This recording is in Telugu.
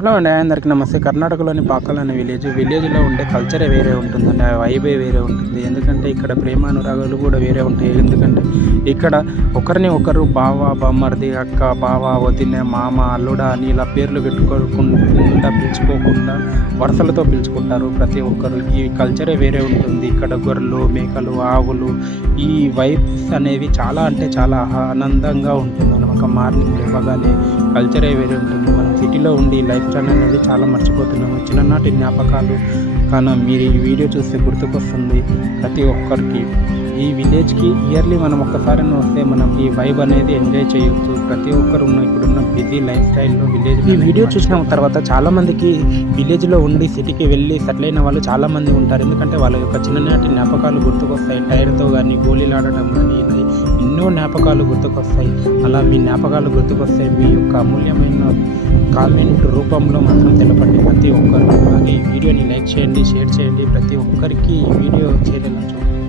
హలో అండి, అందరికీ నమస్తే. కర్ణాటకలోని పాకాల అనే విలేజ్లో ఉండే కల్చరే వేరే ఉంటుందండి. ఆ వైబే వేరే ఉంటుంది. ఎందుకంటే ఇక్కడ ప్రేమానురాగాలు కూడా వేరే ఉంటాయి. ఎందుకంటే ఇక్కడ ఒకరిని ఒకరు బావ, బామ్మర్ది, అక్క, బావ, వదిన, మామ, అల్లుడ అని ఇలా పేర్లు పెట్టుకోకుండా పిలుచుకోకుండా వరుసలతో పిలుచుకుంటారు ప్రతి ఒక్కరు. ఈ కల్చరే వేరే ఉంటుంది. ఇక్కడ గొర్రెలు, మేకలు, ఆవులు, ఈ వైబ్స్ అనేవి చాలా అంటే చాలా ఆనందంగా ఉంటుంది. మనం ఒక మార్నింగ్ లేవగానే కల్చరే వేరే ఉంటుంది. మనం సిటీలో ఉండి లైఫ్ స్టైల్ అనేది చాలా మర్చిపోతున్నాము. చిన్ననాటి జ్ఞాపకాలు కానీ మీరు ఈ వీడియో చూస్తే గుర్తుకొస్తుంది ప్రతి ఒక్కరికి. ఈ విలేజ్కి ఇయర్లీ మనం ఒక్కసారి వస్తే మనం ఈ వైబ్ అనేది ఎంజాయ్ చేయొచ్చు. ప్రతి ఒక్కరు ఇప్పుడున్న బిజీ లైఫ్ స్టైల్లో విలేజ్ ఈ వీడియో చూసిన తర్వాత చాలామందికి విలేజ్లో ఉండి సిటీకి వెళ్ళి సెటిల్ అయిన వాళ్ళు చాలామంది ఉంటారు. ఎందుకంటే వాళ్ళ యొక్క చిన్ననాటి జ్ఞాపకాలు గుర్తుకొస్తాయి. టైర్తో కానీ గోళీలాడటం కానీ ఎన్నో జ్ఞాపకాలు గుర్తుకొస్తాయి. అలా మీ జ్ఞాపకాలు గుర్తుకొస్తాయి. మీ యొక్క అమూల్యమైన కామెంట్ రూపంలో మాత్రం తెలపండి ప్రతి ఒక్కరు. అలాగే ఈ వీడియోని లైక్ చేయండి, షేర్ చేయండి. ప్రతి ఒక్కరికి ఈ వీడియో చేరేలా చూడండి.